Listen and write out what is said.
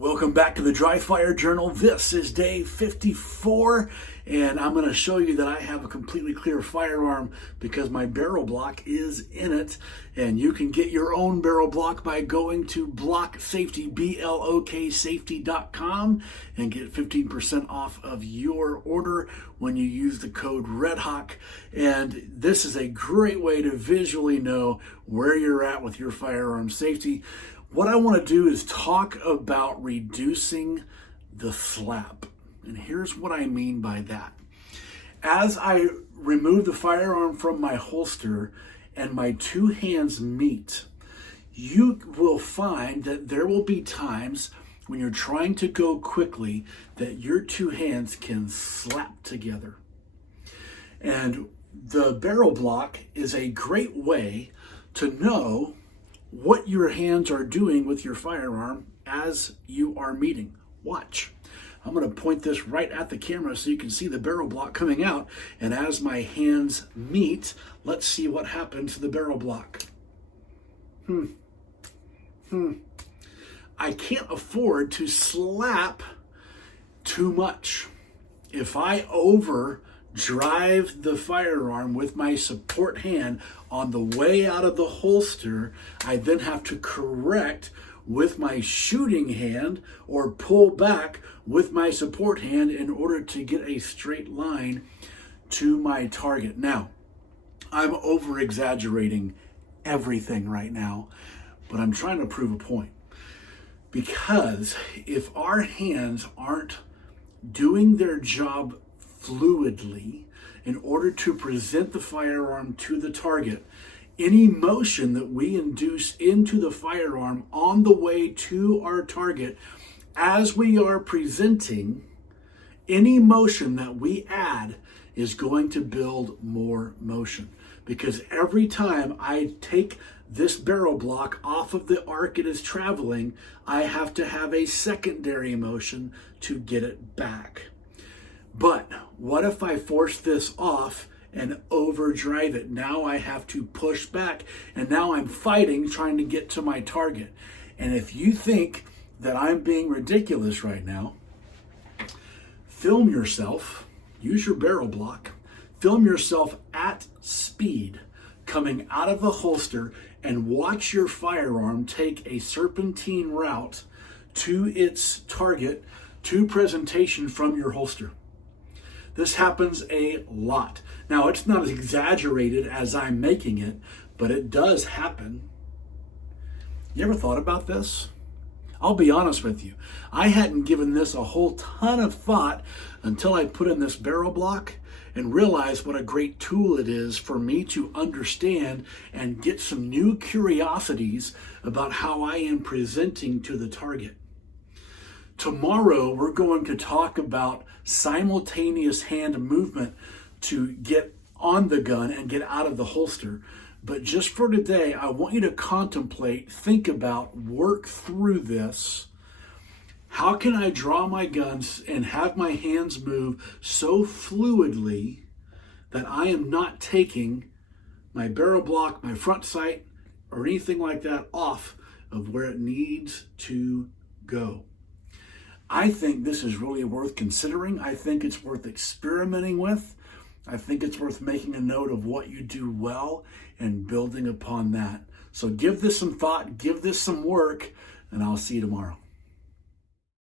Welcome back to the Dry Fire Journal. This is day 54, and I'm going to show you that I have a completely clear firearm because my barrel block is in it. And you can get your own barrel block by going to Block Safety, bloksafety.com, and get 15% off of your order when you use the code REDHAWK. And this is a great way to visually know where you're at with your firearm safety. What I want to do is talk about reducing the slap. And here's what I mean by that. As I remove the firearm from my holster and my two hands meet, you will find that there will be times when you're trying to go quickly that your two hands can slap together. And the barrel block is a great way to know what your hands are doing with your firearm as you are meeting. Watch. I'm going to point this right at the camera so you can see the barrel block coming out. And as my hands meet, let's see what happens to the barrel block. I can't afford to slap too much. If I drive the firearm with my support hand on the way out of the holster, I then have to correct with my shooting hand or pull back with my support hand in order to get a straight line to my target. Now, I'm over exaggerating everything right now, but I'm trying to prove a point. Because if our hands aren't doing their job fluidly in order to present the firearm to the target, any motion that we induce into the firearm on the way to our target as we are presenting, any motion that we add is going to build more motion. Because every time I take this barrel block off of the arc it is traveling, I have to have a secondary motion to get it back. But what if I force this off and overdrive it? Now I have to push back, and now I'm fighting, trying to get to my target. And if you think that I'm being ridiculous right now, film yourself, use your barrel block, film yourself at speed coming out of the holster and watch your firearm take a serpentine route to its target, to presentation from your holster. This happens a lot. Now, it's not as exaggerated as I'm making it, but it does happen. You ever thought about this? I'll be honest with you. I hadn't given this a whole ton of thought until I put in this barrel block and realized what a great tool it is for me to understand and get some new curiosities about how I am presenting to the target. Tomorrow, we're going to talk about simultaneous hand movement to get on the gun and get out of the holster. But just for today, I want you to contemplate, think about, work through this. How can I draw my guns and have my hands move so fluidly that I am not taking my barrel block, my front sight, or anything like that off of where it needs to go? I think this is really worth considering. I think it's worth experimenting with. I think it's worth making a note of what you do well and building upon that. So give this some thought, give this some work, and I'll see you tomorrow.